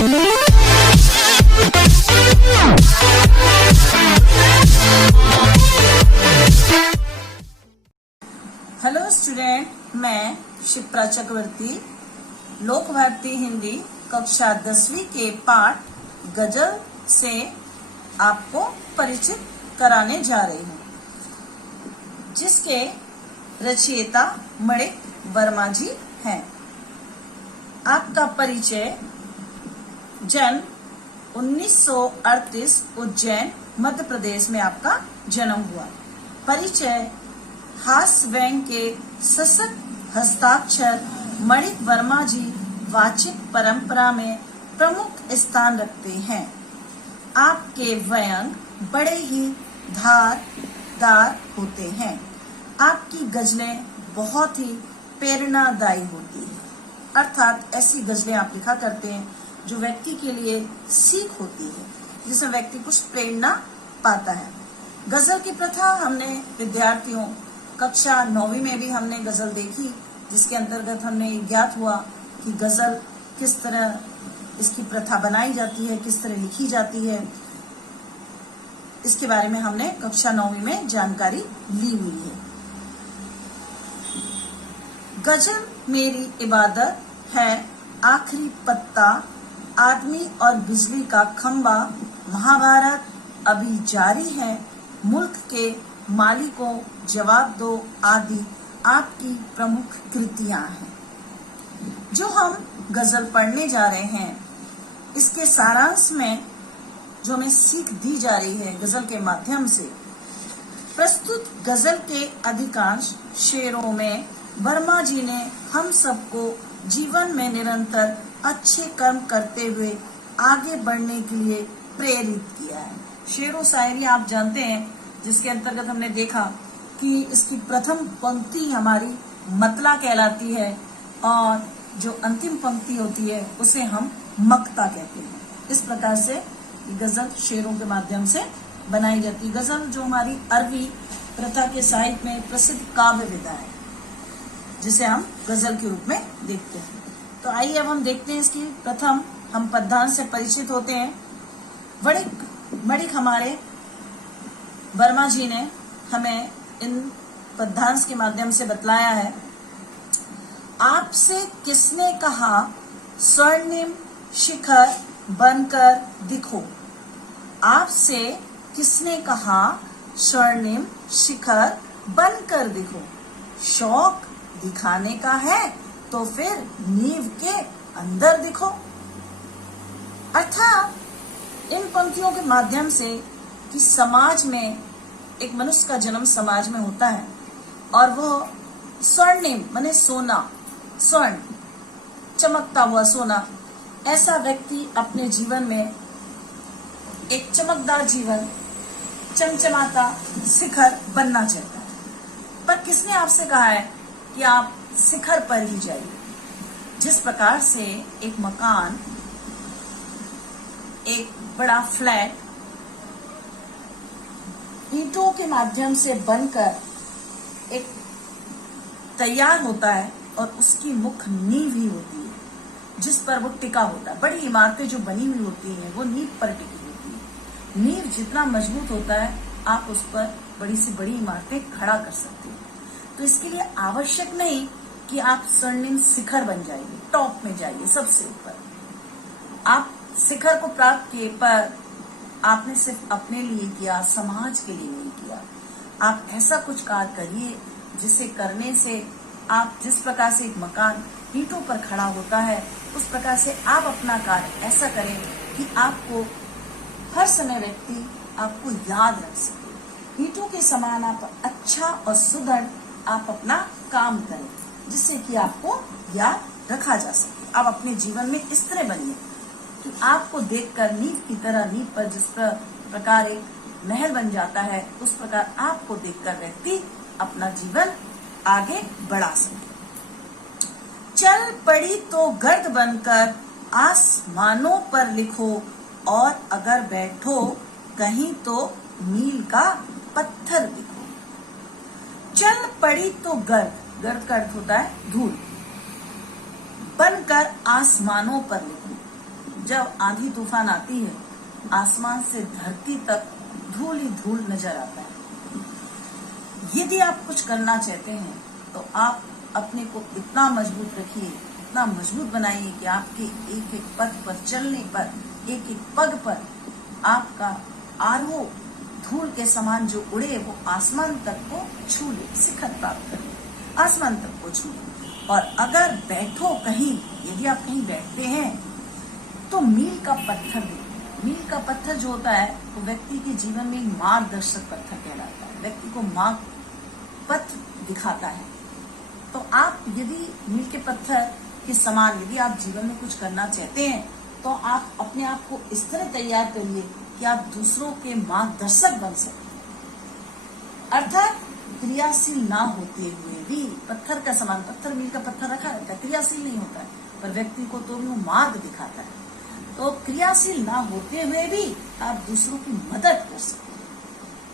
Hello student, मैं शिप्रा चक्रवर्ती लोक भारती हिंदी कक्षा 10वीं के पाठ गजल से आपको परिचित कराने जा रही हूँ, जिसके रचयिता मणिक वर्मा जी हैं। आपका परिचय: जन्म 1938 उज्जैन मध्य प्रदेश में आपका जन्म हुआ। परिचय: हास्य व्यंग के सशक्त हस्ताक्षर मणिक वर्मा जी वाचिक परंपरा में प्रमुख स्थान रखते हैं। आपके व्यंग बड़े ही धारदार होते हैं। आपकी गजलें बहुत ही प्रेरणादायी होती है, अर्थात ऐसी गजलें आप लिखा करते हैं जो व्यक्ति के लिए सीख होती है, जिससे व्यक्ति कुछ प्रेरणा पाता है। गजल की प्रथा हमने विद्यार्थियों कक्षा 9वीं में भी हमने गजल देखी, जिसके अंतर्गत हमने ज्ञात हुआ कि गजल किस तरह इसकी प्रथा बनाई जाती है, किस तरह लिखी जाती है। इसके बारे में हमने कक्षा 9वीं में जानकारी ली हुई है। गजल मेरी इबादत है, आखिरी पत्ता, आदमी और बिजली का खंबा, महाभारत अभी जारी है, मुल्क के मालिकों जवाब दो आदि आपकी प्रमुख कृतियां हैं। जो हम गजल पढ़ने जा रहे हैं, इसके सारांश में जो हमें सीख दी जा रही है गजल के माध्यम से, प्रस्तुत गजल के अधिकांश शेरों में वर्मा जी ने हम सबको जीवन में निरंतर अच्छे कर्म करते हुए आगे बढ़ने के लिए प्रेरित किया है। शेरो शायरी आप जानते हैं, जिसके अंतर्गत हमने देखा कि इसकी प्रथम पंक्ति हमारी मतला कहलाती है और जो अंतिम पंक्ति होती है उसे हम मक्ता कहते हैं। इस प्रकार से गजल शेरों के माध्यम से बनाई जाती है। गजल जो हमारी अरबी प्रथा के साहित्य में प्रसिद्ध काव्य विधा है, जिसे हम गजल के रूप में देखते हैं। तो आइए अब हम देखते हैं इसकी प्रथम हम पद्यांश से परिचित होते हैं। मणिक हमारे वर्मा जी ने हमें इन पद्यांश के माध्यम से बतलाया है। आपसे किसने कहा स्वर्णिम शिखर बनकर दिखो। आपसे किसने कहा स्वर्णिम शिखर बनकर दिखो। शौक दिखाने का है तो फिर नींव के अंदर दिखो। अर्थात इन पंक्तियों के माध्यम से कि समाज में एक मनुष्य का जन्म समाज में होता है और वो स्वर्णिम माने सोना, स्वर्ण चमकता हुआ सोना, ऐसा व्यक्ति अपने जीवन में एक चमकदार जीवन, चमचमाता शिखर बनना चाहता है। पर किसने आपसे कहा है कि आप शिखर पर ही जाइए। जिस प्रकार से एक मकान, एक बड़ा फ्लैट ईंटों के माध्यम से बनकर एक तैयार होता है और उसकी मुख्य नींव ही होती है जिस पर वो टिका होता है। बड़ी इमारतें जो बनी हुई होती हैं वो नींव पर टिकी होती है। नींव जितना मजबूत होता है, आप उस पर बड़ी से बड़ी इमारतें खड़ा कर सकते हैं। तो इसके लिए आवश्यक नहीं कि आप स्वर्णिम शिखर बन जाइए, टॉप में जाइए, सबसे ऊपर। आप शिखर को प्राप्त किए, पर आपने सिर्फ अपने लिए किया, समाज के लिए नहीं किया। आप ऐसा कुछ कार्य करिए जिसे करने से आप, जिस प्रकार से एक मकान ईंटों पर खड़ा होता है, उस प्रकार से आप अपना कार्य ऐसा करें कि आपको हर समय व्यक्ति आपको याद रख सके। ईंटों के समान आप अच्छा और सुदृढ़ आप अपना काम करें, जिससे कि आपको याद रखा जा सके। आप अपने जीवन में इस तरह बनिए कि आपको देखकर नींव की तरह, नींव पर जिस प्रकार एक महल बन जाता है, उस प्रकार आपको देखकर व्यक्ति अपना जीवन आगे बढ़ा सके। चल पड़ी तो गर्द बनकर आसमानों पर लिखो, और अगर बैठो कहीं तो मील का पत्थर दिखो। चल पड़ी तो गर्द, गर्द का अर्थ होता है धूल, बनकर आसमानों पर लिखो। जब आंधी तूफान आती है, आसमान से धरती तक धूल ही धूल नजर आता है। यदि आप कुछ करना चाहते हैं तो आप अपने को इतना मजबूत रखिए, इतना मजबूत बनाइए कि आपके एक एक पग पर चलने पर, एक एक पग पर आपका आरोह धूल के समान जो उड़े वो आसमान तक को छू ले, शिखर प्राप्त करे, आसमान तक को छू ले। और अगर बैठो कहीं, यदि आप कहीं बैठते हैं तो मील का पत्थर देखो। मील का पत्थर जो होता है वो व्यक्ति के जीवन में एक मार्गदर्शक पत्थर कहलाता है, व्यक्ति को मार्ग पथ दिखाता है। तो आप यदि मील के पत्थर के समान यदि आप जीवन में कुछ करना चाहते हैं तो आप अपने आप को इस तरह तैयार करिए कि आप दूसरों के मार्गदर्शक बन सकें, अर्थात क्रियाशील ना होते हुए भी। पत्थर का समान, पत्थर मील का पत्थर रखा रहता है, क्रियाशील नहीं होता है, पर व्यक्ति को तो वो मार्ग दिखाता है। तो क्रियाशील ना होते हुए भी आप दूसरों की मदद कर सके,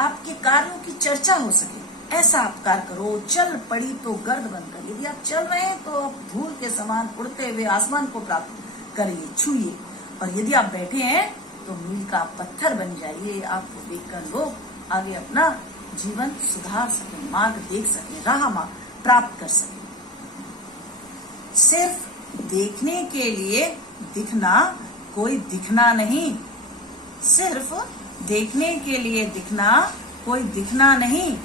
आपके कार्यों की चर्चा हो सके, ऐसा आप कार्य करो। चल पड़ी तो गर्द बनकर, यदि आप चल रहे हैं तो आप धूल के समान उड़ते हुए आसमान को प्राप्त करिए, छूइए। और यदि आप बैठे हैं तो मील का पत्थर बन जाइए, आपको देखकर लोग आगे अपना जीवन सुधार सके, मार्ग देख सके, राह प्राप्त कर सके। सिर्फ देखने के लिए दिखना कोई दिखना नहीं, सिर्फ देखने के लिए दिखना कोई दिखना नहीं।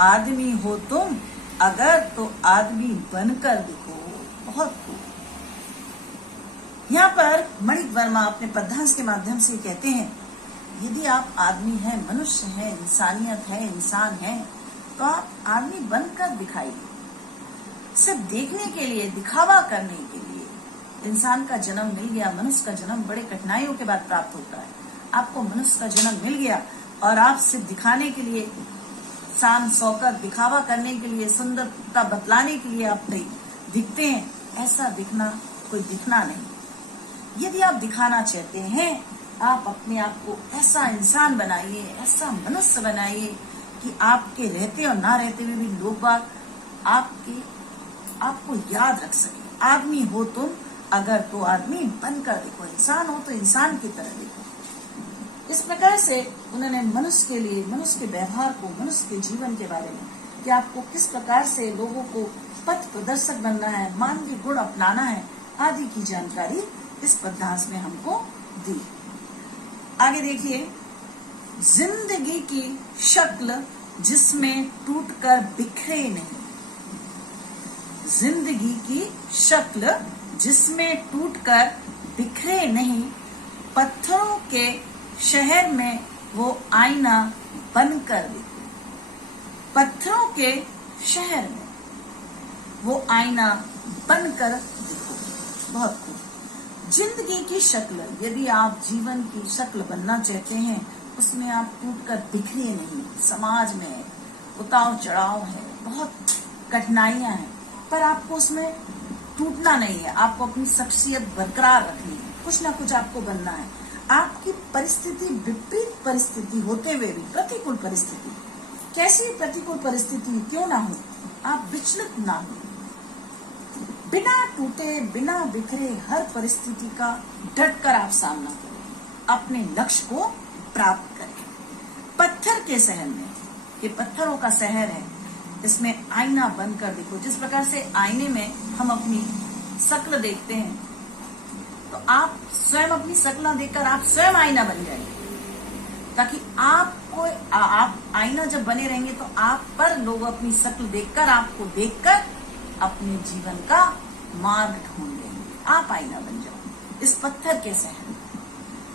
आदमी हो तुम अगर तो आदमी बनकर दिखो। बहुत खूब। यहाँ पर मणिक वर्मा अपने पद्यांश के माध्यम से कहते हैं, यदि आप आदमी हैं, मनुष्य हैं, इंसानियत है, इंसान है, तो आप आदमी बनकर दिखाइए। सिर्फ देखने के लिए, दिखावा करने के लिए इंसान का जन्म मिल गया। मनुष्य का जन्म बड़े कठिनाइयों के बाद प्राप्त होता है। आपको मनुष्य का जन्म मिल गया और आप सिर्फ दिखाने के लिए, शान शौकत दिखावा करने के लिए, सुंदरता बतलाने के लिए आप दिखते हैं, ऐसा दिखना कोई दिखना नहीं। यदि आप दिखाना चाहते हैं, आप अपने आप को ऐसा इंसान बनाइए, ऐसा मनुष्य बनाइए कि आपके रहते और ना रहते हुए भी लोग बाग आपको याद रख सके। आदमी हो तुम अगर तो आदमी बनकर देखो, इंसान हो तो इंसान की तरह देखो। इस प्रकार से उन्होंने मनुष्य के लिए, मनुष्य के व्यवहार को, मनुष्य के जीवन के बारे में, कि आपको किस प्रकार से लोगों को पथ प्रदर्शक बनना है, मानवीय गुण अपनाना है, आदि की जानकारी इस पद्यांश में हमको दी। आगे देखिए, जिंदगी की शक्ल जिसमें टूटकर बिखरे नहीं। जिंदगी की शक्ल जिसमें टूटकर बिखरे नहीं, पत्थरों के शहर में वो आईना बनकर दिखे। पत्थरों के शहर में वो आईना बनकर दिखो। बहुत खूब। जिंदगी की शक्ल, यदि आप जीवन की शक्ल बनना चाहते हैं, उसमें आप टूटकर बिखरे नहीं। समाज में उतार चढ़ाव है, बहुत कठिनाइयां हैं, पर आपको उसमें टूटना नहीं है। आपको अपनी शख्सियत बरकरार रखनी है, कुछ ना कुछ आपको बनना है। आपकी परिस्थिति विपरीत परिस्थिति होते हुए भी, प्रतिकूल परिस्थिति, कैसी प्रतिकूल परिस्थिति क्यों ना हो, आप विचलित ना हो। बिना टूटे, बिना बिखरे हर परिस्थिति का डटकर आप सामना करें, अपने लक्ष्य को प्राप्त करें। पत्थर के शहर में, ये पत्थरों का शहर है, इसमें आईना बनकर देखो। जिस प्रकार से आईने में हम अपनी शक्ल देखते हैं, तो आप स्वयं अपनी शक्ल देखकर आप स्वयं आईना बन जाएंगे, ताकि आप आईना जब बने रहेंगे तो आप पर लोग अपनी शक्ल देखकर, आपको देखकर अपने जीवन का मार्ग ढूंढ लेंगे। आप आईना बन जाओ इस पत्थर के शहर,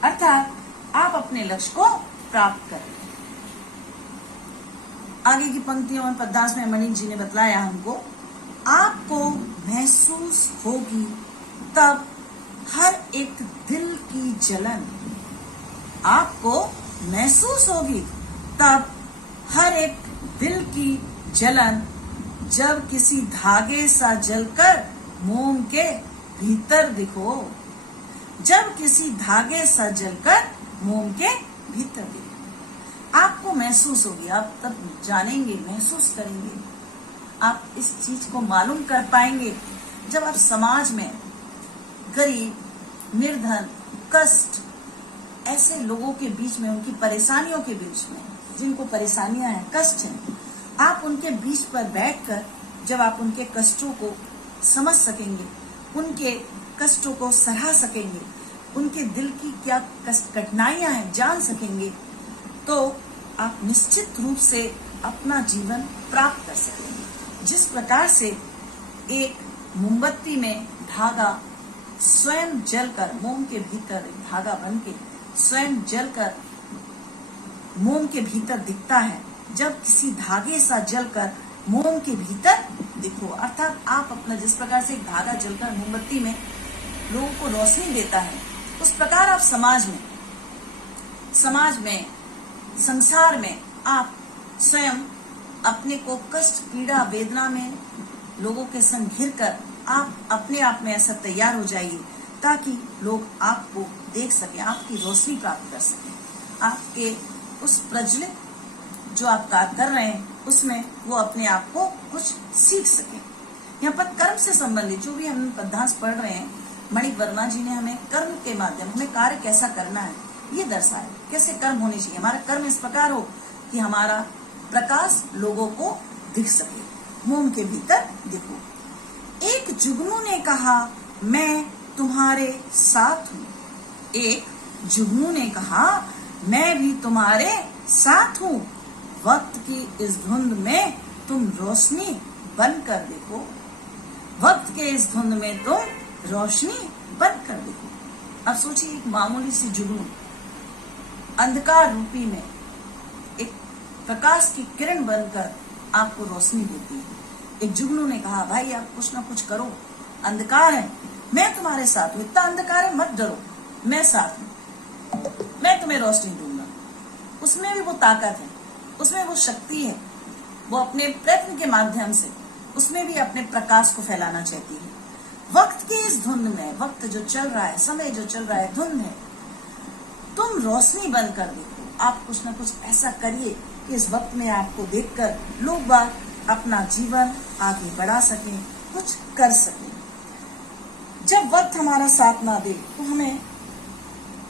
अर्थात आप अपने लक्ष्य को प्राप्त करें। आगे की पंक्तियों में पद्यांश में मणिक जी ने बतलाया हमको, आपको महसूस होगी तब हर एक दिल की जलन। आपको महसूस होगी तब हर एक दिल की जलन, जब किसी धागे सा जलकर मोम के भीतर दिखो। जब किसी धागे सा जलकर मोम के भीतर दिखो, आपको महसूस होगी। आप तब जानेंगे, महसूस करेंगे, आप इस चीज को मालूम कर पाएंगे जब आप समाज में गरीब, निर्धन, कष्ट, ऐसे लोगों के बीच में, उनकी परेशानियों के बीच में, जिनको परेशानियां हैं, कष्ट हैं, आप उनके बीच पर बैठकर जब आप उनके कष्टों को समझ सकेंगे, उनके कष्टों को सराह सकेंगे, उनके दिल की क्या कठिनाइयां हैं जान सकेंगे, तो आप निश्चित रूप से अपना जीवन प्राप्त कर सकेंगे। जिस प्रकार से एक मोमबत्ती में धागा स्वयं जलकर, मोम के भीतर एक धागा बन के स्वयं जलकर मोम के भीतर दिखता है, जब किसी धागे सा जलकर मोम के भीतर दिखो, अर्थात आप अपना, जिस प्रकार से एक धागा जलकर मोमबत्ती में लोगों को रोशनी देता है, उस प्रकार आप समाज में, संसार में आप स्वयं अपने को कष्ट, पीड़ा, वेदना में लोगों के संग घिर कर आप अपने आप में ऐसा तैयार हो जाइए ताकि लोग आपको देख सकें, आपकी रोशनी प्राप्त कर सकें, आपके उस प्रज्वलित जो आप कार्य कर रहे हैं उसमें वो अपने आप को कुछ सीख सकें। यहाँ पर कर्म से संबंधित जो भी हम पद्यांश पढ़ रहे हैं, मणिक वर्मा जी ने हमें कर्म के माध्यम, हमें कार्य कैसा करना है ये दर्शाया, कैसे कर्म होने चाहिए। हमारा कर्म इस प्रकार हो कि हमारा प्रकाश लोगों को दिख सके, मोम के भीतर दिखो। एक जुगनू ने कहा मैं तुम्हारे साथ हूँ, एक जुगनू ने कहा मैं भी तुम्हारे साथ हूँ, वक्त की इस धुंध में तुम रोशनी बनकर देखो, वक्त के इस धुंध में तुम रोशनी बनकर देखो। अब सोचिए, एक मामूली सी जुगनू अंधकार रूपी में एक प्रकाश की किरण बनकर आपको रोशनी देती है। एक जुगनू ने कहा भाई आप कुछ ना कुछ करो, अंधकार है, मैं तुम्हारे साथ हूं, इतना अंधकार है, मत डरो, मैं साथ हूं, मैं तुम्हें रोशनी दूंगा। उसमें भी वो ताकत है, उसमें वो शक्ति है, वो अपने प्रयत्न के माध्यम से उसमें भी अपने प्रकाश को फैलाना चाहती है। वक्त की इस धुंध में, वक्त जो चल रहा है, समय जो चल रहा है, धुंध है, तुम रोशनी बनकर देखो। आप कुछ ना कुछ ऐसा करिए कि इस वक्त में आपको देखकर लोग बाग अपना जीवन आगे बढ़ा सकें, कुछ कर सकें। जब वक्त हमारा साथ ना दे तो हमें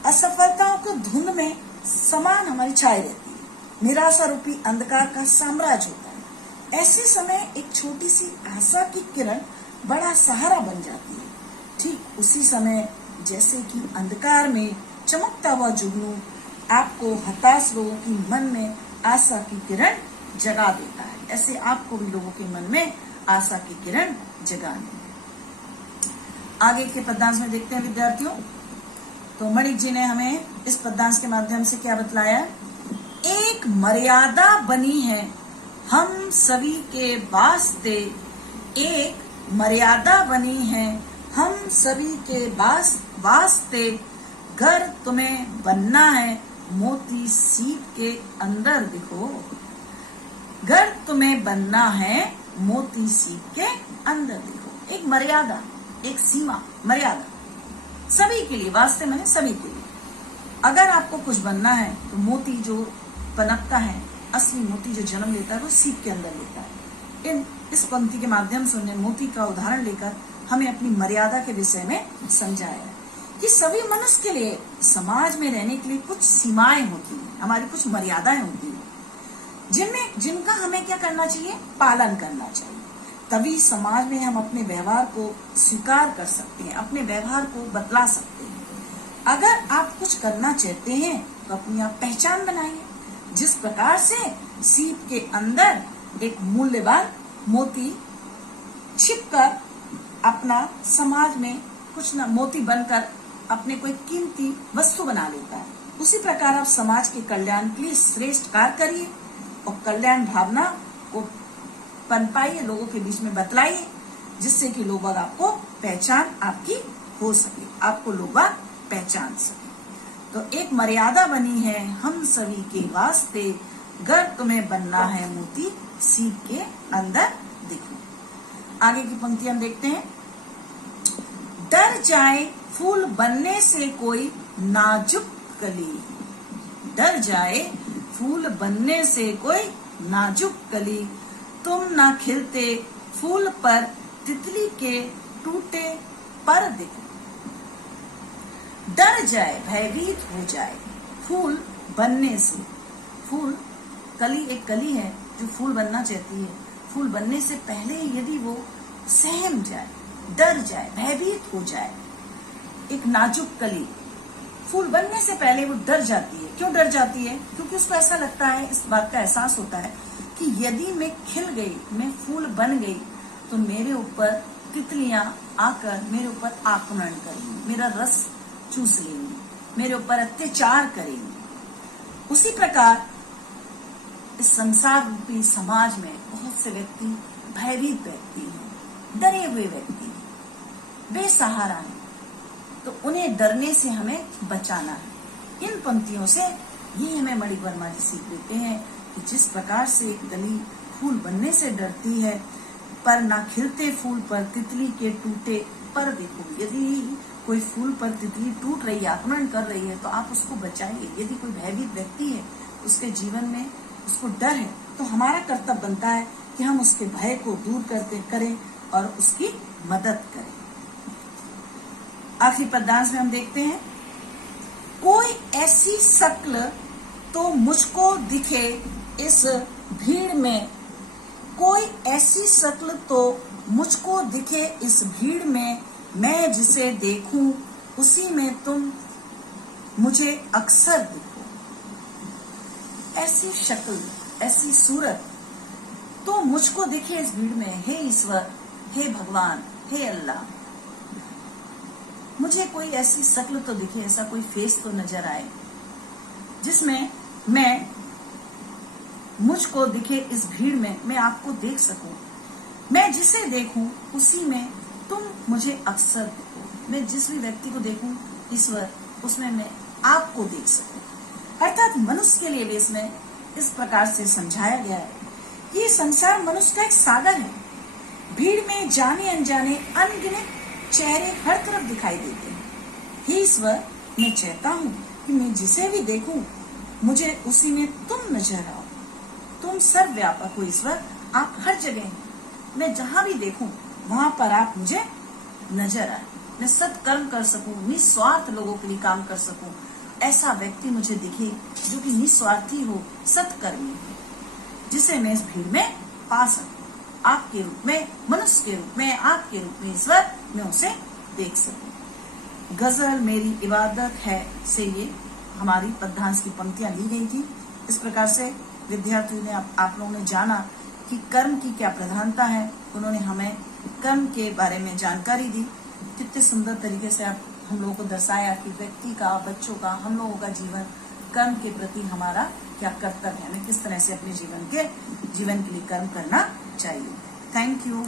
असफलताओं के धुंध में समान हमारी छाई रहती है, निराशा रूपी अंधकार का साम्राज्य होता है। ऐसे समय एक छोटी सी आशा की किरण बड़ा सहारा बन जाती है। ठीक उसी समय जैसे कि अंधकार में चमकता हुआ जुगनू आपको हताश लोगों की मन में आशा की किरण जगा देता है, ऐसे आपको भी लोगों के मन में आशा की किरण जगानी। आगे के पद्यांश में देखते हैं विद्यार्थियों। तो मणिक जी ने हमें इस पद्यांश के माध्यम से क्या बतलाया? एक मर्यादा बनी है हम सभी के वास्ते, एक मर्यादा बनी है हम सभी के वास्ते, घर तुम्हें बनना है मोती सीप के अंदर देखो, घर तुम्हें बनना है मोती सीप के अंदर देखो। एक मर्यादा, एक सीमा, मर्यादा सभी के लिए, वास्ते मैंने सभी के लिए। अगर आपको कुछ बनना है तो मोती जो पनपता है, असली मोती जो जन्म लेता है वो सीप के अंदर लेता है। इस पंक्ति के माध्यम से उन्हें मोती का उदाहरण लेकर हमें अपनी मर्यादा के विषय में समझाया है कि सभी मनुष्य के लिए समाज में रहने के लिए कुछ सीमाएं होती हैं, हमारी कुछ मर्यादाएं होती हैं, जिनका हमें क्या करना चाहिए? पालन करना चाहिए। तभी समाज में हम अपने व्यवहार को स्वीकार कर सकते हैं, अपने व्यवहार को बतला सकते हैं। अगर आप कुछ करना चाहते हैं तो अपनी आप पहचान बनाइए। जिस प्रकार से सीप के अंदर एक मूल्यवान मोती छिपकर अपना समाज में कुछ न मोती बनकर अपने कोई कीमती वस्तु बना लेता है, उसी प्रकार आप समाज के कल्याण के लिए श्रेष्ठ कार्य करिए और कल्याण भावना को पनपाइए, लोगों के बीच में बतलाइए, जिससे कि लोग आपको पहचान आपकी हो सके, आपको लोग पहचान सके। तो एक मर्यादा बनी है हम सभी के वास्ते, घर तुम्हें बनना है मोती सीप के अंदर देखो। आगे की पंक्ति हम देखते हैं। डर जाए फूल बनने से कोई नाजुक कली, डर जाए फूल बनने से कोई नाजुक कली, तुम ना खिलते फूल पर तितली के टूटे पर देखो। डर जाए, भयभीत हो जाए फूल बनने से। फूल कली, एक कली है जो फूल बनना चाहती है, फूल बनने से पहले यदि वो सहम जाए, डर जाए, भयभीत हो जाए, एक नाजुक कली फूल बनने से पहले वो डर जाती है। क्यों डर जाती है? क्योंकि उसको ऐसा लगता है, इस बात का एहसास होता है कि यदि मैं खिल गई, मैं फूल बन गई, तो मेरे ऊपर तितलियां आकर मेरे ऊपर आक्रमण करेंगी, मेरा रस चूस लेंगी, मेरे ऊपर अत्याचार करेंगी। उसी प्रकार इस संसार रूपी समाज में बहुत से व्यक्ति भयभीत व्यक्ति हैं, डरे हुए व्यक्ति हैं, बेसहारा हैं, तो उन्हें डरने से हमें बचाना है। इन पंक्तियों से ये हमें मणि वर्मा जी सीख देते हैं कि जिस प्रकार से एक कली फूल बनने से डरती है, पर ना खिलते फूल पर तितली के टूटे पर देखो। यदि कोई फूल पर तितली टूट रही है, आक्रमण कर रही है, तो आप उसको बचाइए। यदि कोई भयभीत व्यक्ति है, उसके जीवन में उसको डर है, तो हमारा कर्तव्य बनता है कि हम उसके भय को दूर करें और उसकी मदद करें। आखिरी पद्यांश में हम देखते हैं, कोई ऐसी शक्ल तो मुझको दिखे इस भीड़ में, कोई ऐसी शक्ल तो मुझको दिखे इस भीड़ में, मैं जिसे देखूं उसी में तुम मुझे अक्सर दिखो। ऐसी शक्ल, ऐसी सूरत तो मुझको दिखे इस भीड़ में। हे ईश्वर, हे भगवान, हे अल्लाह, मुझे कोई ऐसी शक्ल तो दिखे, ऐसा कोई फेस तो नजर आए जिसमें मैं, मुझको दिखे इस भीड़ में, मैं आपको देख सकूं। मैं जिसे देखूं उसी में तुम मुझे अक्सर देखो। मैं जिस भी व्यक्ति को देखूं ईश्वर, उसमें मैं आपको देख सकूं। अर्थात मनुष्य के लिए भी इसमें इस प्रकार से समझाया गया है कि ये संसार मनुष्य का एक सागर है। भीड़ में जाने अनजाने अनगिनत चेहरे हर तरफ दिखाई देते हैं। हे ईश्वर, मैं चाहता हूं कि मैं जिसे भी देखूं मुझे उसी में तुम नजर आओ। तुम सर्वव्यापक हो ईश्वर, आप हर जगह हैं। मैं जहां भी देखूं वहां पर आप मुझे नजर आए। मैं सत्कर्म कर सकूं, निस्वार्थ लोगों के लिए काम कर सकूं। ऐसा व्यक्ति मुझे दिखे जो कि निस्वार्थी हो, सत्कर्मी हो, जिसे मैं इस भीड़ में पा सकूं। आपके रूप में, मनुष्य के रूप में, आपके रूप में ईश्वर, मैं उसे देख सकूं। गजल मेरी इबादत है से ये हमारी पद्यांश की पंक्तियां ली गई थी। इस प्रकार से विद्यार्थियों ने, आप लोगों ने जाना कि कर्म की क्या प्रधानता है। उन्होंने हमें कर्म के बारे में जानकारी दी। कितने सुंदर तरीके से हम लोगों को दर्शाया कि व्यक्ति का, बच्चों का, हम लोगों का जीवन कर्म के प्रति हमारा क्या कर्तव्य है, हमें किस तरह से अपने जीवन के लिए कर्म करना चाहिए। Thank you.